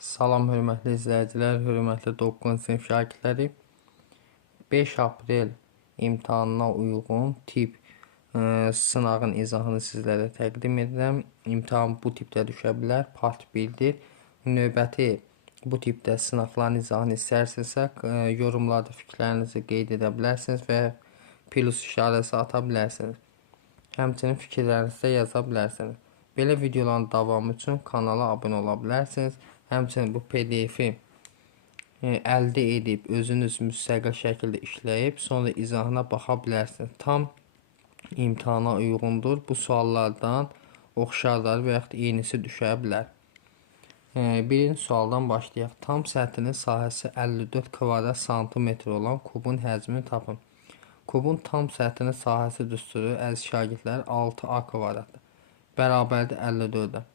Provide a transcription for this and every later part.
Salam hörmətli izləyicilər, hörmətli 9-cu sinif şagirdləri. 5 aprel imtahanına uyğun tip sınağın izahını sizlərə təqdim edirəm. İmtahan bu tipdə düşə bilər, part 1-dir. Növbəti bu tipdə sınaqların izahını istərsinizsə, yorumlarda fikirlərinizi qeyd edə bilərsiniz və plus işarəsi ata bilərsiniz. Həmçinin fikirlərinizi də yaza bilərsiniz. Belə videoların davamı üçün kanala abunə ola bilərsiniz. Həmçinin bu PDF-i əldə edib özünüz müstəqil şəkildə işləyib sonra izahına baxa bilərsiniz. Tam imtahana uyğundur. Bu suallardan oxşarları və yaxud eynisi düşə bilər. Birinci sualdan başlayaq. Tam səthinin sahəsi 54 kvadrat santimetr olan kubun həcmini tapın. Kubun tam səthinin sahəsi düsturu əziz şagirdlər 6a kvadratdır. Bərabərdir 54-ə.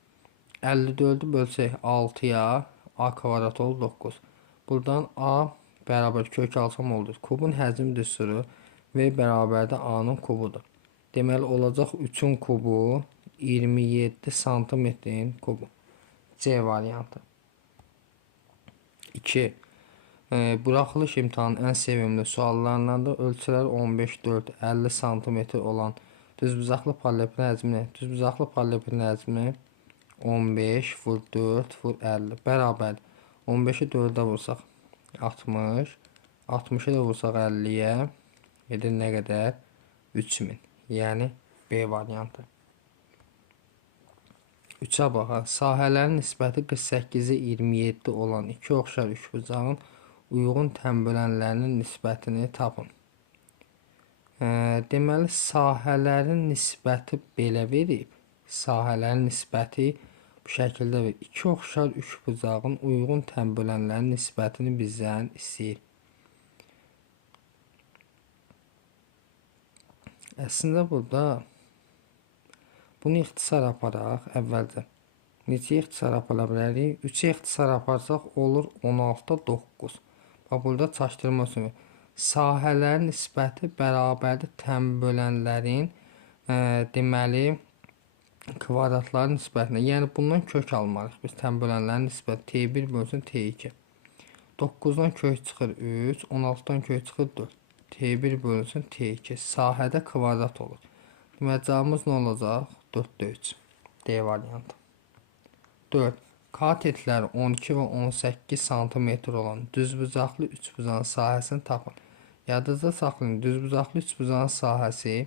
54'ü bölsək 6'ya, a kvadrat olur 9. Buradan a bərabər kök alsam olur. Kubun həcm düsturu v bərabərdə a-nın kubudur. Deməli olacaq 3'ün kubu 27 santimetrin kubu. C variantı. 2. Buraxılış imtahanın ən sevimli suallarındandır. Ölçülər 15, 4, 50 santimetr olan düzbucaqlı parallelepipedin həcmi. Düzbucaqlı parallelepipedin həcmi 15 vur 4 vur 50 bərabər. 15'i 4'ə vursaq 60, 60'ı da vursaq 50'yə edir nə qədər? 3000. Yəni B variantı. 3'ə baxaq. Sahələrin nisbəti 48'i 27 olan iki oxşar üçbucağın uyğun tənbölənlərinin nisbətini tapın. Deməli sahələrin nisbəti belə verib. Sahələrin nisbəti bu şəkildə verir. İki oxşar üçbucağın uyğun tənbölənlərin nisbətini bizdən istəyir. Əslində burada bunu ixtisar aparaq əvvəlcə. Neçə ixtisar apara bilərik? 3'ə ixtisar aparsaq olur 16'da 9. Bax burada çaşdırma üsulu. Sahələrin nisbəti bərabərdir tənbölənlərin deməli kvadratların nisbətinə. Yəni bundan kök almalıyıq. Biz tənbölənlərin nisbəti T1 bölsün T2. 9'dan kök çıxır 3, 16'dan kök çıxır 4. T1 bölünsün T2. Sahədə kvadrat olur. Deməli cavabımız nə olacaq? 4'də 3. D variantı. 4. Katetləri 12 və 18 santimetr olan düzbucaqlı üçbucağın sahəsini tapın. Yadınızda saxlayın. Düzbucaqlı üçbucağın sahəsi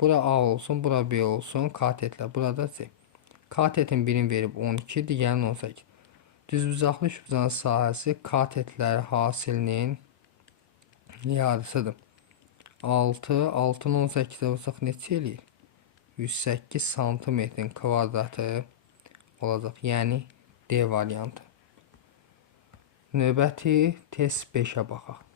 bura A olsun, bura B olsun. Katetlər burada C. Katetin birini verib 12, digərini 18. Düzbucaqlı üçbucağın sahəsi katetləri hasilinin yarısıdır. 6, 6'nı 18'ə vursaq neçə eləyir? 108 santimetrin kvadratı olacaq. Yəni D variantı. Növbəti test 5'ə baxaq.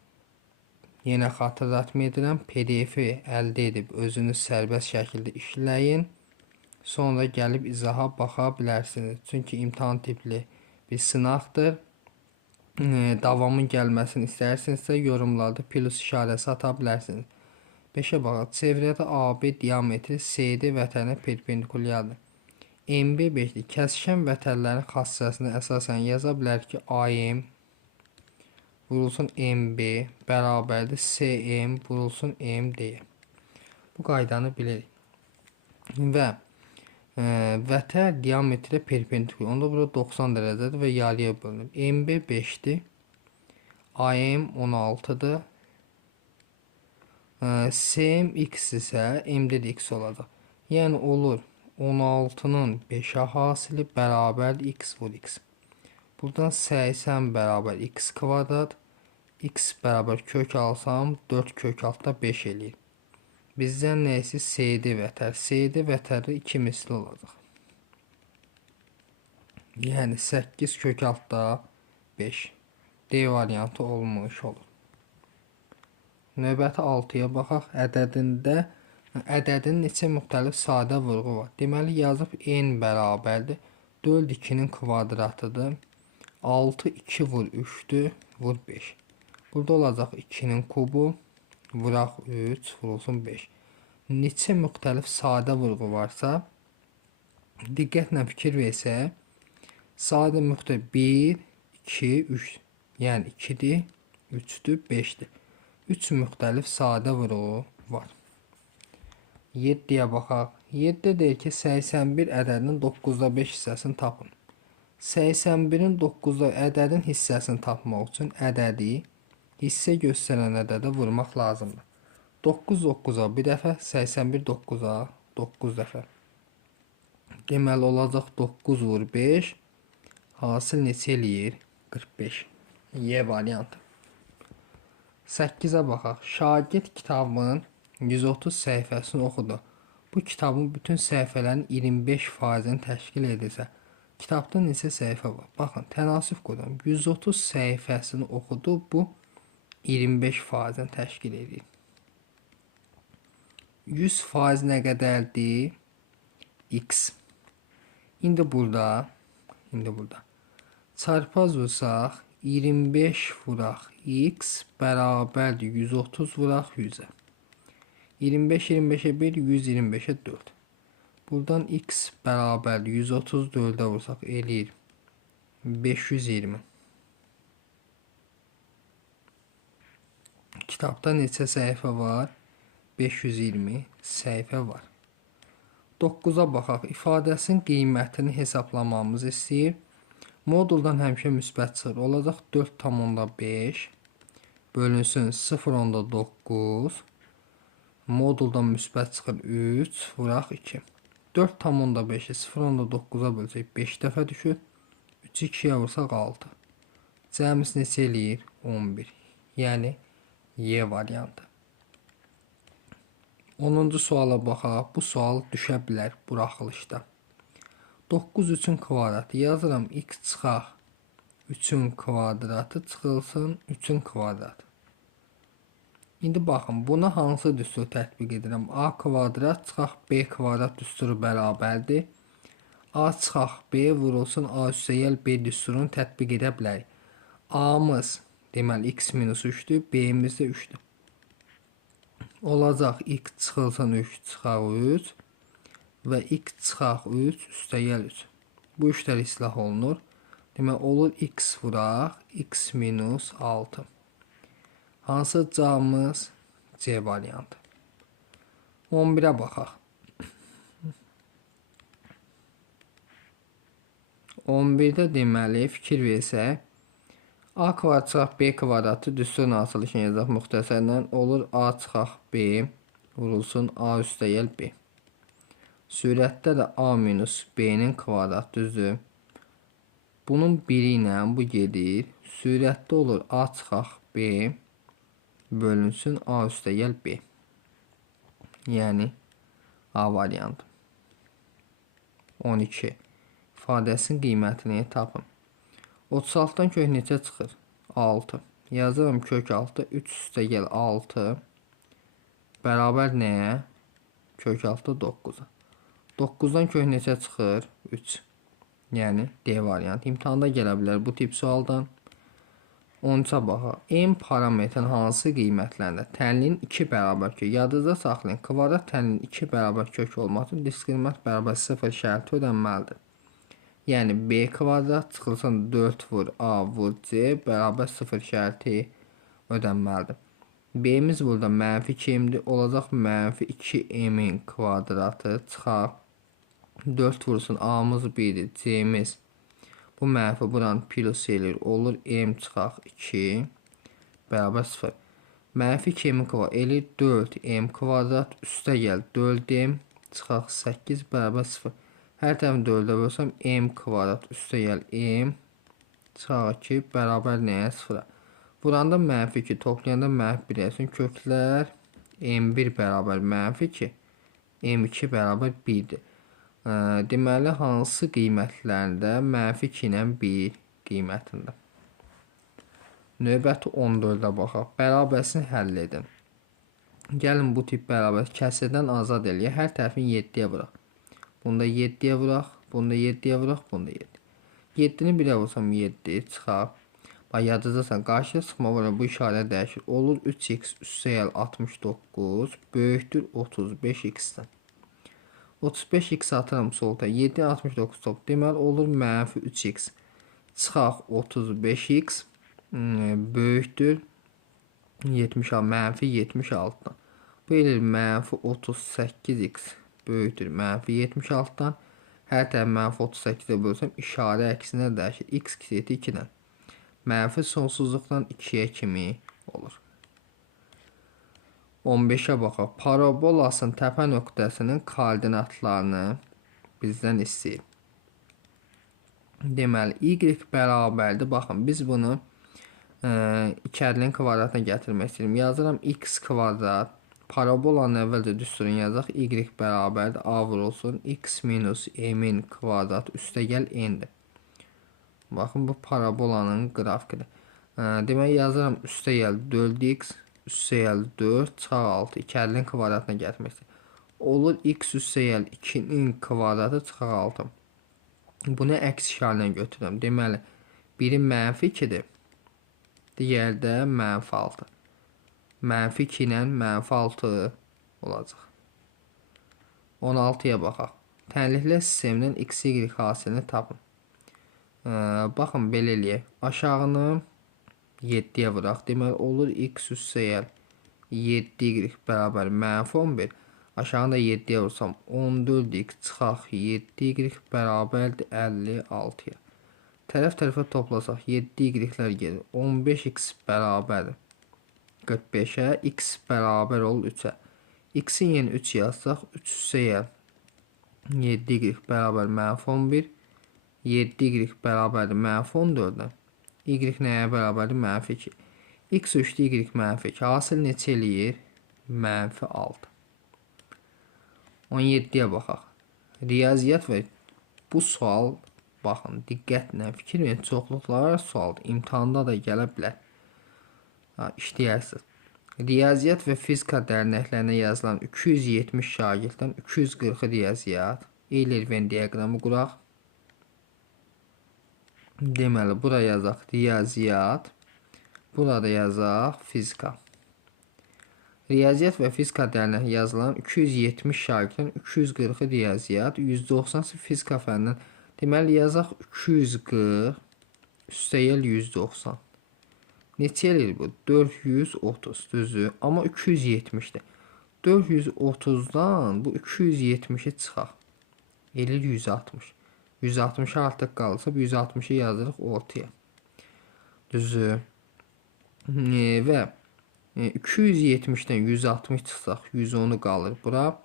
Yenə xatırlatma edirəm. PDF-i əldə edib özünüz sərbəst şəkildə işləyin. Sonra gəlib izaha baxa bilərsiniz. Çünki imtahan tipli bir sınaqdır. Davamın gəlməsini istərsinizsə yorumlarda plus işarəsi ata bilərsiniz. 5'ə baxaq. Çevrədə AB diametri CD vətənə perpendikulyardır. MB 5'dir. Kəsişən vətənlərin xassəsində əsasən yaza bilər ki, AM vurulsun MB bərabərdir CM vurulsun MD-yə. Bu qaydanı bilirik. Və vətər diametrə perpendikulyar. Onda burada 90 dərəcədir və yarıya bölünür. MB 5'dir. AM 16'dır. CM x isə MD də x olacaq. Yəni olur 16'nın 5'ə hasili bərabərdir x vur x. Buradan 80 bərabər x kvadrat. X bərabər kök alsam 4 kök altda 5 eləyir. Bizdən neyse CD vətər. CD vətəri 2 misli olacaq. Yəni 8 kök altda 5. D variantı olmuş olur. Növbəti 6'ya baxaq. Ədədin neçə müxtəlif sadə vurğu var. Deməli yazıb n bərabərdir. 4 2'nin kvadratıdır. 6 2 vur 3'dür. Vur 5. Burada olacaq 2'nin kubu. Vuraq 3 vurulsun 5. Neçə müxtəlif sadə vurğu varsa diqqətlə fikir versək Sadə müxtəlif 1, 2, 3. Yəni 2-dir, 3-dür, 5-dir. 3 müxtəlif sadə vuruğu var. 7-yə baxaq. 7 deyir ki, 81 ədədinin 9-da 5 hissəsini tapın. 81-in 9-da ədədin hissəsini tapmaq üçün ədədi hissə göstərən ədədə vurmaq lazımdır. 9 9-a bir dəfə, 81 9-a 9 dəfə. Deməli olacaq 9 vur 5. Hasıl neçə eləyir? 45. Y variantı. 8-ə baxaq. Şagird kitabın 130 səhifəsini oxudu. Bu kitabın bütün səhifələrin 25%-ni təşkil edirsə, kitabda neçə səhifə var? Baxın, tənasüb qurun. 130 səhifəsini oxudu. Bu 25%-ni təşkil edir. 100% nə qədərdir? X. İndi burada çarpaz vursaq 25 vuraq x bərabərdir 130 vuraq 100-ə. 25 25-ə 1, 125-ə 4. Buradan x bərabərdir 134-ə vursaq eləyir 520. Kitabda neçə səhifə var? 520 səhifə var. 9-a baxaq. İfadəsinin qiymətini hesablamamızı istəyir. Moduldan həmişə müsbət çıxır. Olacaq 4,5 bölünsün 0,9. Moduldan müsbət çıxır 3 vuraq 2. 4,5-i 0,9-a bölsək 5 dəfə düşür. 3-ü 2-yə vursaq 6. Cəmiz neçə eləyir? 11. Yəni Y variantı. 10-cu suala baxaq. Bu sual düşə bilər buraxılışda. 9 3-ün kvadratı. Yazıram x çıxaq 3-ün kvadratı çıxılsın 3-ün kvadratı. İndi baxın, buna hansı düsturu tətbiq edirəm? A kvadrat çıxaq B kvadrat düsturu bərabərdir. A çıxaq B vurulsun A üstəgəl B düsturunu tətbiq edə bilərik. A-mız deməli x minus 3-dür, B-miz də 3-dür. Olacaq x çıxılsın 3 çıxaq 3 və x çıxaq 3 üstəgəl 3. Bu üçlər islah olunur. Demək olur x vuraq x minus 6. Hansı cavabımız? C variantı. 11-ə baxaq. 11-də deməli fikir versək, A kvadrat çıxaq B kvadratı düsturun açılışını yazaq müxtəsərlə. Olur A çıxaq B vurulsun A üstəgəl B. Sürətdə də A minus B-nin kvadrat düzdür. Bunun biri ilə bu gedir. Sürətdə olur A çıxaq B bölünsün A üstəgəl B. Yəni A variantı. 12. İfadəsinin qiymətini tapın. 36-dan kök neçə çıxır? 6. Yazıram kök 6. 3 üstəgəl 6 bərabər nəyə? Kök 6 9-a. 9-dan kök neçə çıxır? 3. Yəni D variantı. İmtahanda gələ bilər bu tip sualdan. 13-ə baxaq. M parametrin hansı qiymətlərində tənliyin 2 bərabər kök. Yadınızda saxlayın. Kvadrat tənliyin 2 bərabər kök olmaq üçün diskriminant bərabər 0 şərti ödənməlidir. Yəni B kvadrat çıxılsın 4 vur A vur C bərabər 0 şərti ödənməlidir. B'miz burada mənfi 2m'dir. Olacaq mənfi 2m'in kvadratı çıxaq 4 vursun A'mız 1'dir. C'miz bu mənfi buranın plus eləyir. Olur M çıxaq 2 bərabər 0. Mənfi 2m kvadrat eləyir 4m kvadrat üstəgəl 4m çıxaq 8 bərabər 0. Hər tərəfini 4-ə bölsəm m kvadrat üstəgəl m çıxaq 2 bərabər nəyə? 0-a. Buranda mənfi 2 toplayanda mənfi 1 eləsin. Köklər m1 bərabər mənfi 2 m2 bərabər 1'dir. Deməli hansı qiymətlərdə mənfi 2 ilə 1 qiymətində. Növbəti 14-ə baxaq. Bərabərsini həll edin. Gəlin bu tip bərabər kəsirdən azad eləyək. Hər tərəfini 7-yə vuraq. Bunda 7-yə vuraq. Bunda 7-yə vuraq. Bunda 7. 7-ni 1-ə vursam 7 çıxaq. Bax yadınızdasan qarşıya çıxma var. Bu işarə dəyişir. Olur 3x üstəgəl 69 böyükdür 35x-dən. 35x atıram solda. 7 69 top. Deməli olur mənfi 3x. Çıxaq 35x böyükdür 76 mənfi 76-dan. Bu eləyir mənfi 38x böyükdür mənfi 76-dan. Hər tərəf mənfi 38-ə bölsəm işarə əksinə dəyişir. X eşitdir 2-dən. Mənfi sonsuzluqdan 2-yə kimi olur. 15'ə baxaq. Parabolasının təpə nöqtəsinin koordinatlarını bizdən istəyir. Deməli, y bərabərdir. Baxın, biz bunu ikəlinin kvadratına gətirmək istəyirəm. Yazıram x kvadrat. Parabolanın əvvəlcə düsturunu yazaq. Y bərabərdir. A vurulsun. X minus m-in kvadrat üstəgəl n-dir. Baxın, bu parabolanın qrafikidir. Deməli, yazıram üstəgəl 4x üstəgəl 4 çıxaq 6. İkəlinin kvadratına gətirmək istəyirəm. Olur x üstəgəl 2-nin kvadratı çıxaq 6. Bunu əks işarə ilə götürürəm. Deməli, biri mənfi 2-dir. Digəri də mənfi 6. Mənfi 2 ilə mənfi 6 olacaq. 16'ya baxaq. Tənliklə sisteminin x-y hasilini tapın. Baxın, belə eləyək. Aşağını 7'yə vuraq. Deməli, olur x üstəgəl 7y bərabər mənfi 11. Aşağını da 7'yə vursam 14x çıxaq 7y bərabərdir 56'ya. Tərəf-tərəfə toplasaq 7y'lər gedir. 15x bərabərdir 45'ə. X bərabər olur 3'ə. X'in yeni 3 yazsaq 3 üstəgəl 7y bərabər mənfi 11. 7y bərabərdir mənfi 14'dən. Y nəyə bərabərdir? Mənfi 2. X üstü y mənfi 2. Hasil neçə eləyir? Mənfi 6. 17'yə baxaq. Riyaziyyat və bu sual, baxın, diqqətlə fikir verin, çoxluqlar sualdır. İmtahanda da gələ bilər. İşləyərsiniz. Riyaziyyat və fizika dərnəklərinə yazılan 270 şagirddən 240 riyaziyyat. Euler Venn diaqramı quraq. Deməli, bura yazaq riyaziyyat. Burada yazaq fizika. Riyaziyyat və fizika dərnəyi yazılan 270 şagirddən 240 riyaziyyat, 190 fizika fənnindən. Deməli, yazaq 240 üstəgəl 190. Neçə eləyir bu? 430, düzdür. Amma 270'dir. 430'dan bu 270'i çıxaq. Eləyir 160. 160 artıq qalırsa, 160'ı yazırıq ortaya. Düzdür. Və 270'dən 160 çıxsaq 110'u qalır bura.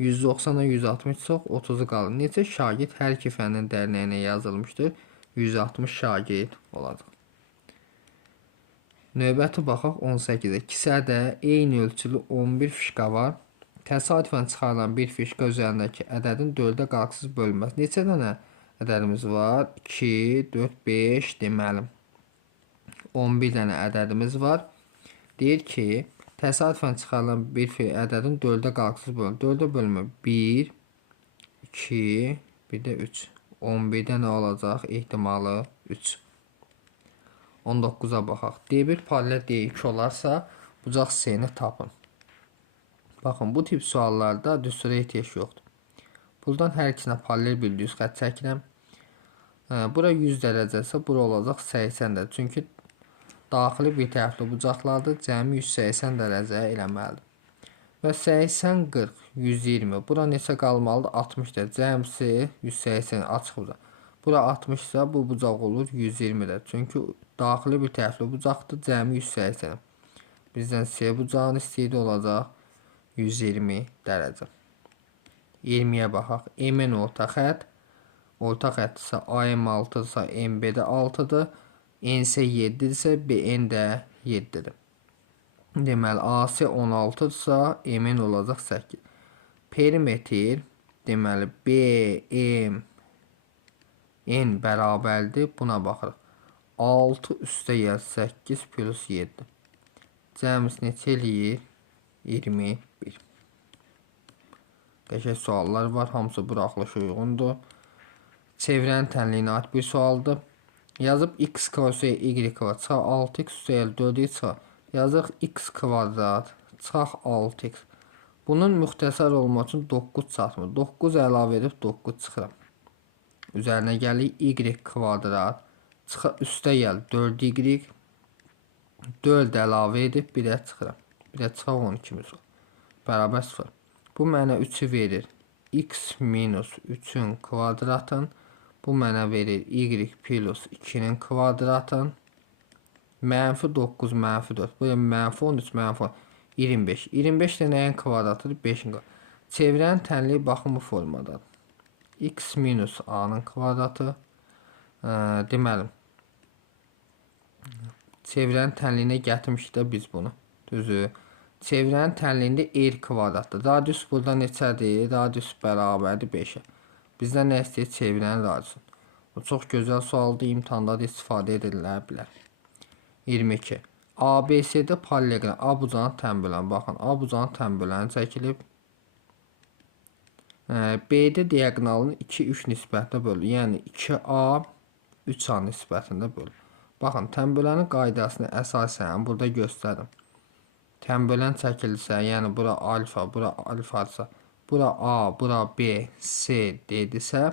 190'dan 160 çıxsaq 30'u qalır. Neçə şagird hər iki fənnin dərnəyinə yazılmışdır? 160 şagird olacaq. Növbəti baxaq 18'ə. Kisədə eyni ölçülü 11 fişka var. Təsadüfən çıxarılan bir fişka üzərindəki ədədin 4'ə qalxısız bölünməsi. Neçə dənə ədədimiz var? 2, 4, 5 deməli. 11 dənə ədədimiz var. Deyir ki, təsadüfən çıxarılan bir ədədin 4'ə qalxısız bölünür. 4'ə bölünmə 1, 2, bir də 3. 11'də nə olacaq? İhtimalı 3. 19'a baxaq. D1 paralel D2 olarsa, bucaq C-ni tapın. Baxın, bu tip suallarda düstura ehtiyac yoxdur. Buradan hər ikisinə paralel bir düz xətt çəkirəm. Bura 100 dərəcəsə, bura olacaq 80 dərəcə. Çünki daxili bir tərəfli bucaqlardır. Cəmi 180 dərəcə eləməlidir. Və 80, 40, 120. Bura neçə qalmalıdır? 60 dərəcə. Cəmsi 180 açıq bucaq. Bura 60 isə bu bucaq olur 120 dərəcə. Çünki daxili bir tərəfli bucaqdır. Cəmi 180. Bizdən C bucağını istəyir olacaq 120 dərəcə. 20'yə baxaq. M-in orta xətt. Orta xətt isə AM 6-dırsa MB də 6-dır. N isə 7-dirsə BN də 7-dir. Deməli, AC 16-dırsa M-in olacaq 8. Perimetr, deməli, BM N bərabərdir. Buna baxırıq. 6 üstəgəl 8 plus 7. Cəmiz neçə eləyir? 21. Qəşəng suallar var. Hamısı buraxılışa uyğundur. Çevrənin tənliyinə aid bir sualdır. Yazıb x kvadrat y kvadrat çıxaq 6x üstəgəl 4y çıxaq. Yazıq x kvadrat çıxaq 6x. Bunun müxtəsər olmaq üçün 9 çarpımı 9 əlavə edib 9 çıxıram. Üzərinə gəlir y kvadrat. Üstə gəl 4y. 4 əlavə edib 1-ə çıxıram. 1-ə çıxaq 12-miz olur. Bərabər 0. Bu mənə 3-ü verir. X minus 3-ün kvadratın. Bu mənə verir y plus 2-nin kvadratın. Mənfi 9, mənfi 4. Bu mənfi 13, mənfi 25. 25 də nəyin kvadratıdır? 5-in kvadratıdır. Çevrənin tənliyi baxın bu formadadır. X minus a-nın kvadratı. Deməli, çevrənin tənliyinə gətirmişik də biz bunu. Düzü. Çevrənin tənliyində r kvadratdır. Radius burada neçədir? Radius bərabərdir 5-ə. Bizdən nə istəyir? Çevrənin radiusunu. Bu çox gözəl sualdır. İmtahanda da istifadə edilə bilər. 22. ABC'də parallelogram A bucağının tənböləni. Baxın, A bucağının tənböləni çəkilib. B'də diagonalını 2-3 nisbətində bölür. Yəni 2A 3A nisbətində bölür. Baxın, tənbölənin qaydasını əsasən burada göstərim. Tənbölən çəkilsə, yəni bura alfa, bura alfasa, bura A, bura B, C dedisə,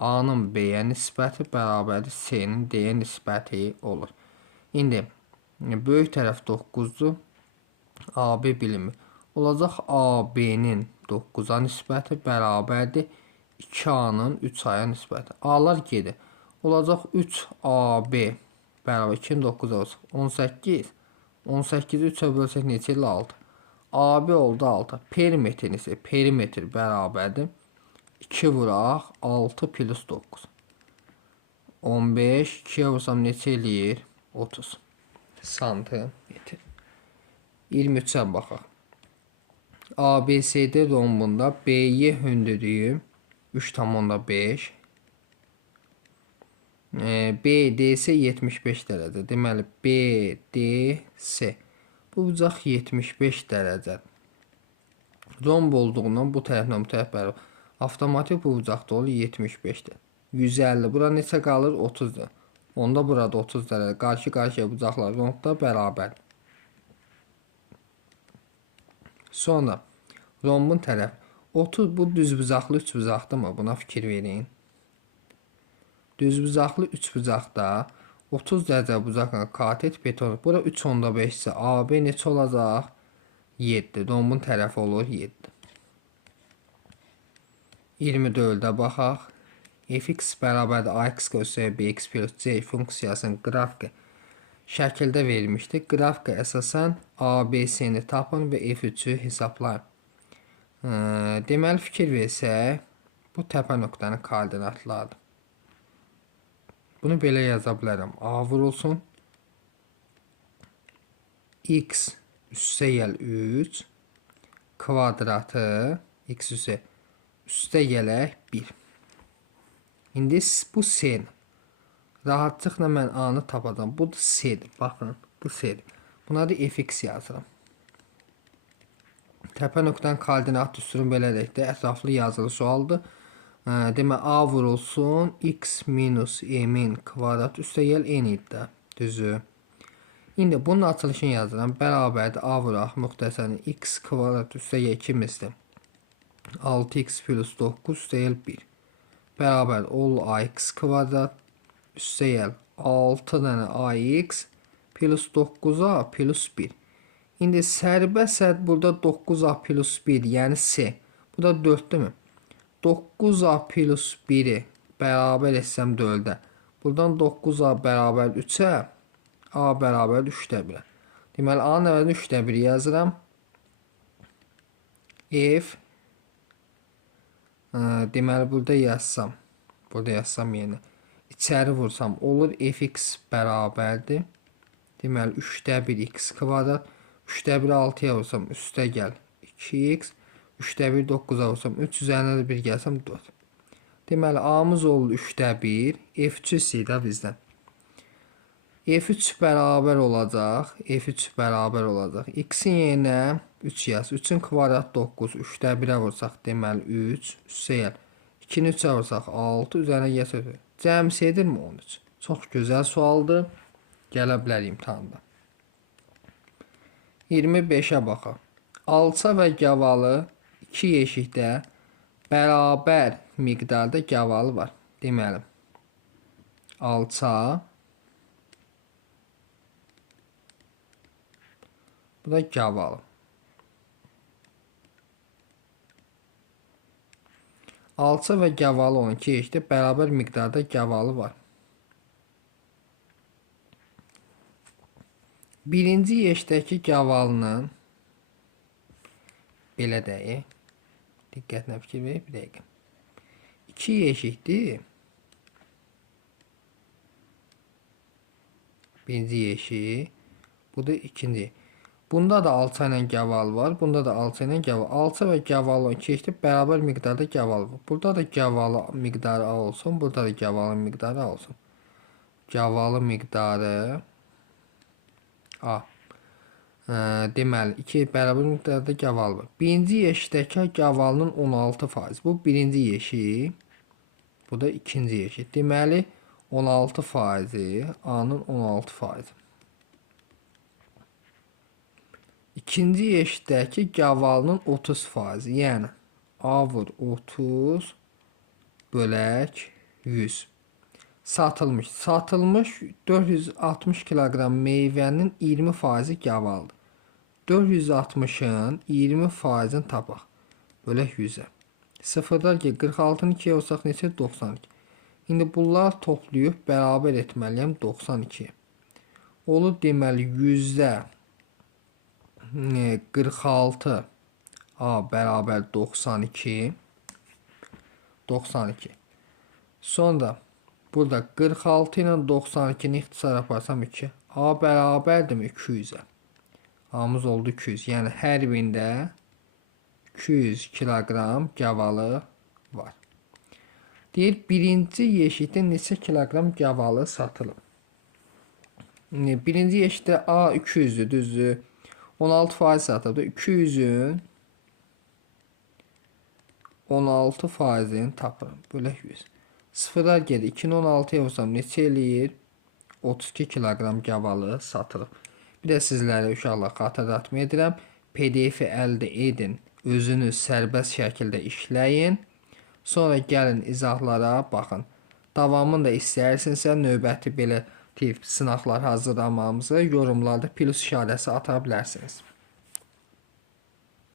A-nın B-yə nisbəti bərabərdir C-nin D-yə nisbəti olur. İndi böyük tərəf 9-dur. AB bilimi olacaq. AB-nin 9-a nisbəti bərabərdir 2A-nın 3A-ya nisbəti. A-lar gedir. Olacaq 3AB bərabər 2-nin 9-a olacaq. 18. 18-i 3-ə bölsək neçə ilə 6. AB oldu 6. Perimetr isə perimetr bərabərdir 2 vuraq 6 plus 9. 15. 2-yə vursam neçə eləyir? 30 santimetr. 23-ə baxaq. ABCD rombunda BY hündürlüyü 3,5. BDC 75 dərəcə. Deməli BDC bu bucaq 75 dərəcə. Romb olduğundan bu tərəflə bu tərəf bərabər. Avtomatik bu bucaqda olur 75-dir. 150. Bura neçə qalır? 30-dur. Onda burada 30 dərəcə. Qarşı-qarşıya bucaqlar rombda bərabər. Sonra rombun tərəf 30 bu düzbucaqlı üçbucaqdırmı? Buna fikir verin. Düzbucaqlı üçbucaqda 30 dərəcə bucaqla katet beton. Bura 3,5 isə AB neçə olacaq? 7. Rombun tərəfi olur 7. 24-də baxaq. Fx bərabərdir ax göstərir bx plus c funksiyasının qrafiki şəkildə verilmişdir. Qrafika əsasən ABC-ni tapın və f3-ü hesablayın. Deməli fikir versək, bu təpə nöqtənin koordinatlarıdır. Bunu belə yaza bilərəm. A vurulsun. X üstə gəl 3 kvadratı x üstə gələk 1. İndi bu C-dir. Rahatlıqla mən A-nı tapacam. Bu da C-dir. Baxın, bu C-dir. Buna da fx yazıram. Təpə nöqtənin koordinat düsturunu belə deyək də ətraflı yazılı sualdır. Demə A vurulsun x minus m-in kvadrat üstə gəl n idi də. Düzü. İndi bunun açılışını yazıram. Bərabərdir A vuraq müxtəsərin x kvadrat üstə gəl 2-mizdir. 6x plus 9 üstə gəl 1. Bərabər ol ax kvadrat üstə gəl 6 dənə ax plus 9a plus 1. İndi sərbəsət burada 9a plus 1 yəni c. Bu da 4-dürmü? 9a plus 1-i bərabər etsəm 4-də. Buradan 9a bərabər 3-ə a bərabər 3-də 1-ə. Deməli a-nın əvəzinə 3-də 1 yazıram. F deməli burada yazsam yenə içəri vursam olur fx bərabərdir. Deməli 3-də 1 x kvadrat 3-də 1 6-ya vursam üstə gəl 2x 3-də 1 9-a vursam 3 üzərinə də 1 gəlsəm 4. Deməli a-mız olur 3-də 1 f3 isə bizdən. F3 bərabər olacaq. F3 bərabər olacaq. X-in yerinə 3 yaz. 3-ün kvadrat 9. 3-də 1-ə vursaq deməli 3. Üstə gəl. 2-ni 3-ə vursaq 6. Üzərinə gətir. Cəmsi edirmi 13? Çox gözəl sualdır. Gələ bilər imtahanda. 25-ə baxaq. alça və gavalı iki yeşikdə bərabər miqdarda gavalı var. Deməli, alça, bu da gavalı. Alça və gavalı olan iki yeşikdə bərabər miqdarda gavalı var. Birinci yeşikdəki gavalının belə deyək. Diqqətlə fikir verin bir dəqiqə. İki yeşikdir. Birinci yeşik. Bu da ikinci. Bunda da alça ilə gaval var. Bunda da alça ilə gaval. Alça və gavalı iki yeşikdə bərabər miqdarda gaval var. Burada da gavalı miqdarı A olsun. Burada da gavalı miqdarı A olsun. Gavalı miqdarı A. Deməli, iki bərabər miqdarda gaval var. Birinci yeşikdəki gavalının 16%. Bu birinci yeşik. Bu da ikinci yeşik. Deməli, 16%. A'nın 16%. İkinci yeşikdəki gavalının 30%. Yəni, A vur 30 bölək 100. Satılmış. Satılmış 460 kiloqram meyvənin 20%-i gavaldır. 460-ın 20%-ni tapaq. Bölək 100-ə. Sıfırlar ki 46-nı 2-yə olsaq neçə? 92. İndi bunlar toplayıb bərabər etməliyəm 92. Olur deməli 100-də 46 A bərabər 92. 92. Sonra burada 46 ilə 92-ni ixtisar aparsam 2. A bərabərdirmi 200-ə? A'mız oldu 200. Yəni hər birində 200 kiloqram gavalı var. Deyir, birinci yeşikdə neçə kiloqram gavalı satılıb? Birinci yeşikdə A 200-dür, düzdür. 16% satıldı. 200-ün 16%-ni tapıram. Bölək 100. Sıfırlar gedir. 2-ni 16-ya vursam neçə eləyir? 32 kiloqram gavalı satılıb. Bir də sizlərə uşaqlar xatırlatma edirəm. PDF-i əldə edin. Özünüz sərbəst şəkildə işləyin. Sonra gəlin izahlara baxın. Davamını da istəyirsinizsə növbəti belə tip sınaqlar hazırlamamızı yorumlarda plus işarəsi ata bilərsiniz.